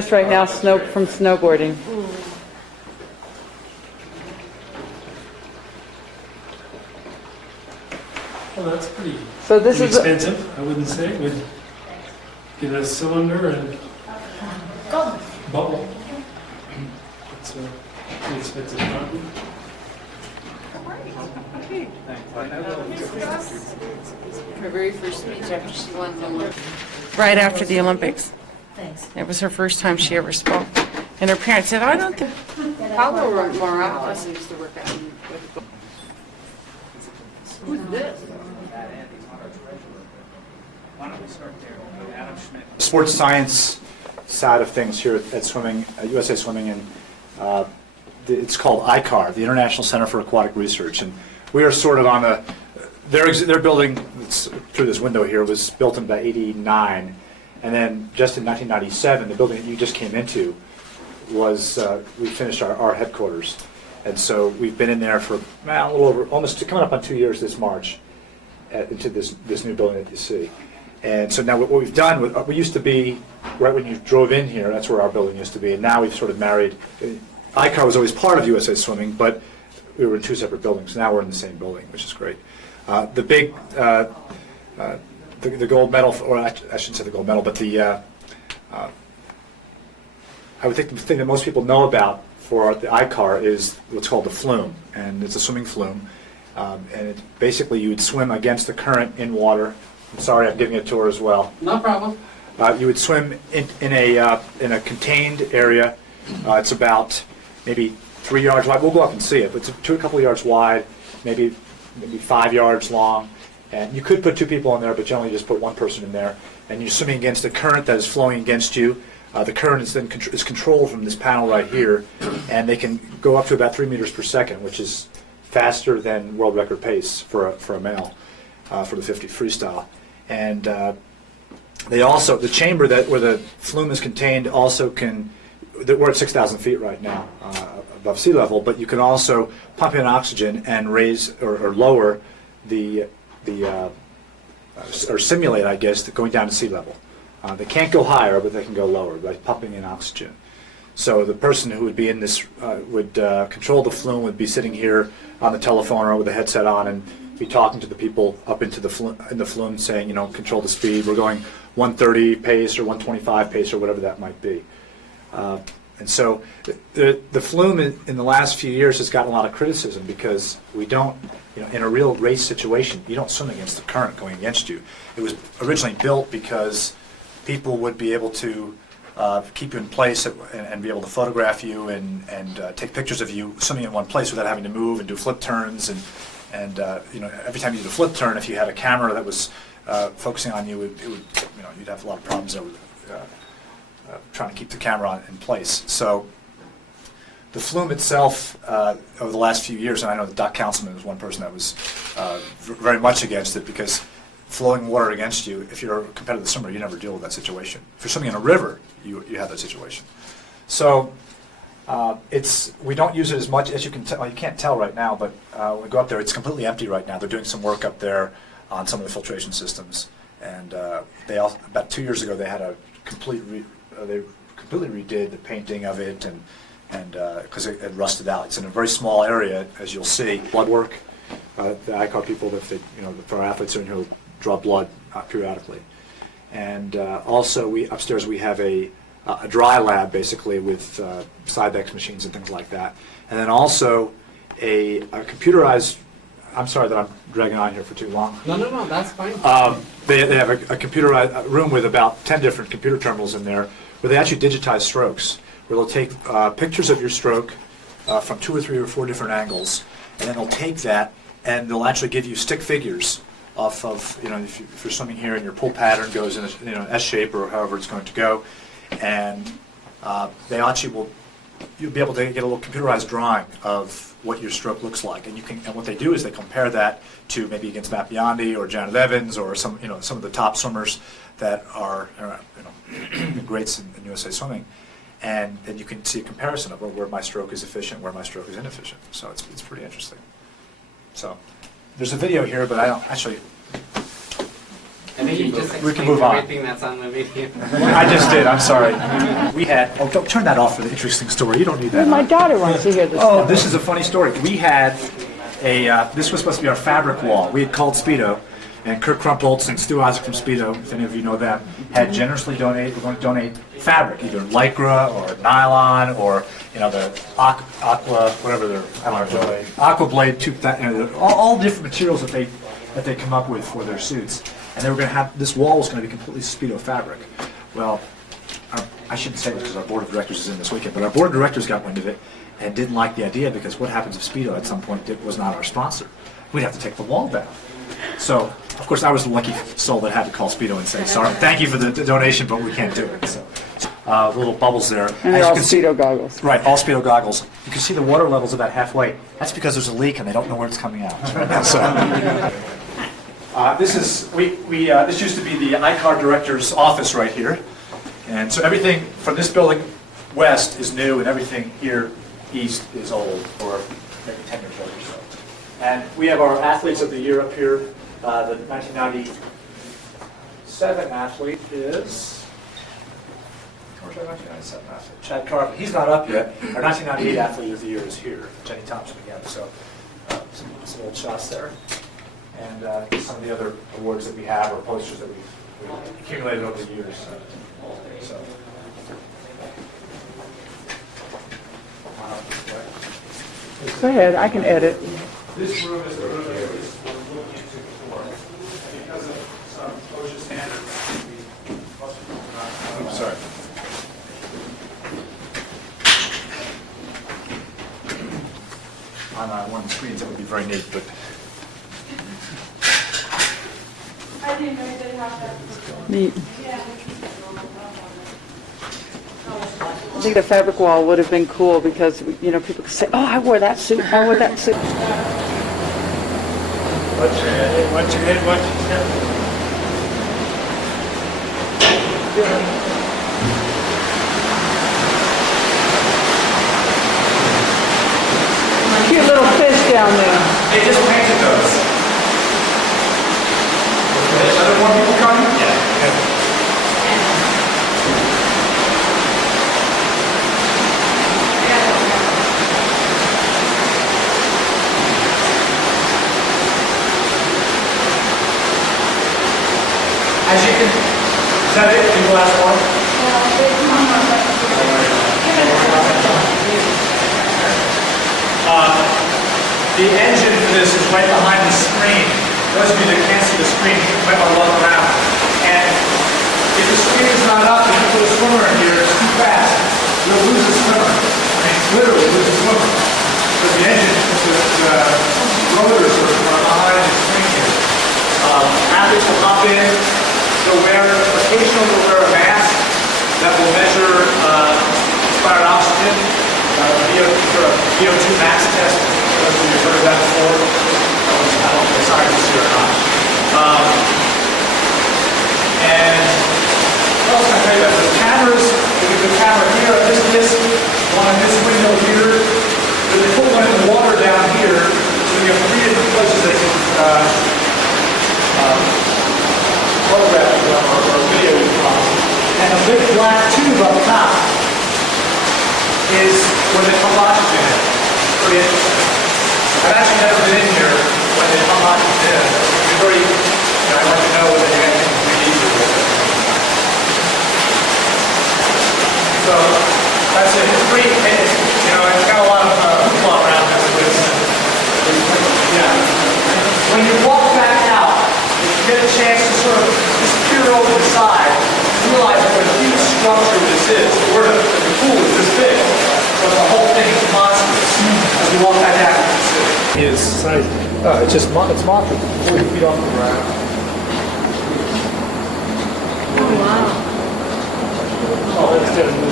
practice right now from snowboarding. Well, that's pretty So this is inexpensive, I wouldn't say. We'd get a cylinder and bubble. It's a pretty expensive problem. Her very first speech after she won the Olympics. right after the Olympics. Thanks. It was her first time she ever spoke. And her parents said, I don't think... Pablo Morales used to work out with. Who's this? Sports science side of things here at swimming, USA Swimming, and it's called ICAR, the International Center for Aquatic Research, and we are sort of on the. Their building through this window here was built in about '89, and then just in 1997, the building that you just came into was we finished our headquarters, and so we've been in there for a little over, almost coming up on 2 years this March, into this new building that you see. And so now what we've done, we used to be, right when you drove in here, that's where our building used to be, and now we've sort of married. ICAR was always part of USA Swimming, but we were in two separate buildings. Now we're in the same building, which is great. The big, the gold medal, or I shouldn't say the gold medal, but I would think the thing that most people know about for the ICAR is what's called the flume, and it's a swimming flume. And it, basically you would swim against the current in water. I'm sorry, I'm giving a tour as well. No problem. You would swim in a contained area. It's about maybe 3 yards wide. We'll go up and see it, but it's a couple of yards wide, maybe 5 yards long. And you could put two people in there, but generally just put one person in there. And you're swimming against the current that is flowing against you. The current is then is controlled from this panel right here, and they can go up to about 3 meters per second, which is faster than world record pace for a male for the 50 freestyle. And they also, the chamber where the flume is contained also can, we're at 6,000 feet right now above sea level, but you can also pump in oxygen and raise or lower or simulate, I guess, going down to sea level. They can't go higher, but they can go lower by pumping in oxygen. So the person who would be in this would control the flume would be sitting here on the telephone or with a headset on and be talking to the people up into the flume, saying, you know, control the speed. We're going 130 pace or 125 pace or whatever that might be. And so the flume in the last few years has gotten a lot of criticism because we don't, you know, in a real race situation, you don't swim against the current going against you. It was originally built because people would be able to keep you in place and be able to photograph you and take pictures of you swimming in one place without having to move and do flip turns. And you know, every time you did a flip turn, if you had a camera that was focusing on you, it would, you know, you'd have a lot of problems over trying to keep the camera in place. So the flume itself, over the last few years, and I know that Doc Councilman was one person that was very much against it because flowing water against you, if you're a competitive swimmer, you never deal with that situation. If you're swimming in a river, you have that situation. So we don't use it as much as you can tell. Well, you can't tell right now, but when we go up there, it's completely empty right now. They're doing some work up there on some of the filtration systems, and about 2 years ago they had a they completely redid the painting of it, and because it had rusted out. It's in a very small area, as you'll see. Blood work. The ICAR people, if they, you know, for our athletes who draw blood periodically, and also upstairs we have a dry lab basically with Cybex machines and things like that, and then also a computerized. I'm sorry that I'm dragging on here for too long. No, that's fine. They have a computerized room with about 10 different computer terminals in there where they actually digitize strokes, where they'll take pictures of your stroke from 2 or 3 or 4 different angles, and then they'll take that and they'll actually give you stick figures off of, you know, if you're swimming here and your pull pattern goes in a, you know, S shape or however it's going to go, and they actually you'll be able to get a little computerized drawing of what your stroke looks like, and what they do is they compare that to maybe against Matt Biondi or Janet Evans or some of the top swimmers that are the greats in USA Swimming, and then you can see a comparison of where my stroke is efficient, where my stroke is inefficient. So it's pretty interesting. So there's a video here, but I don't actually. And You just We can explained move on. everything that's on the video. I just did. I'm sorry. We had. Oh, don't turn that off for the interesting story. You don't need that. My daughter wants to hear this. Oh, this is a funny story. We had this was supposed to be our fabric wall. We had called Speedo, and Kirk Crumpholtz and Stu Isaac from Speedo, if any of you know them, had generously donated. We're going to donate fabric, either lycra or nylon or the aqua, whatever they're, I don't know, aqua blade, all different materials that they come up with for their suits. And they were going to have this wall was going to be completely Speedo fabric. Well, I shouldn't say this because our board of directors is in this weekend, but our board of directors got wind of it and didn't like the idea because what happens if Speedo at some point was not our sponsor? We'd have to take the wall down. So, of course, I was the lucky soul that had to call Speedo and say, sorry, thank you for the donation, but we can't do it. So, little bubbles there. And they're As you all can see- Speedo goggles. Right, all Speedo goggles. You can see the water levels about halfway. That's because there's a leak and they don't know where it's coming out. So, this used to be the ICAR director's office right here. And so everything from this building west is new and everything here east is old, or maybe 10 years old or so. And we have our athletes of the year up here. The 1997 athlete is, where's our 1997 athlete? Chad Carpenter. He's not up yet. Our 1998 athlete of the year is here, Jenny Thompson again. So some old shots there. And some of the other awards that we have or posters that we've accumulated over the years. So. Go ahead, I can edit. This room is the room that we're looking into before. Because of some OSHA standards, I'm sorry. On one of the screens, it would be very neat, but. Neat. I think the fabric wall would have been cool because, people could say, oh, I wore that suit, I wore that suit. Watch your head, watch your head, watch your head. Cute little fish down there. They just painted those. Are there more people coming? Yeah. As you can, is that it? The last one? The engine for this is right behind the screen. Those of you that can't see the screen, you might want to look around. And if the screen is not up and you put a swimmer in here, it's too fast. You'll lose a swimmer. I mean, literally lose a swimmer. But the engine, the rotors are behind the screen here. Athletes will hop in. Occasionally they'll wear a mask that will measure expired oxygen for a VO2 max test. You've heard of that before. I don't know if it's science here or not. And what else can I tell you about? The cameras, we have the camera here at this disc, one in this window here. There's a cool one in the water down here. So we have 3 different places that can photograph or video from. And the big black tube up top is where they pump oxygen in. Pretty interesting. I've actually never been in here when they pump oxygen in. It's very, I'd like to know whether you have anything 3D with it. So that's it. It's pretty, it's got a lot of hoopla around this. When you walk back out, if you get a chance to sort of just peer over the side, realize what a huge structure this is. The pool is this big, but the whole thing is monstrous. As we walk back out, you can see. Is it's just it's mopping 40 feet off the ground. Oh, wow. Oh, it's definitely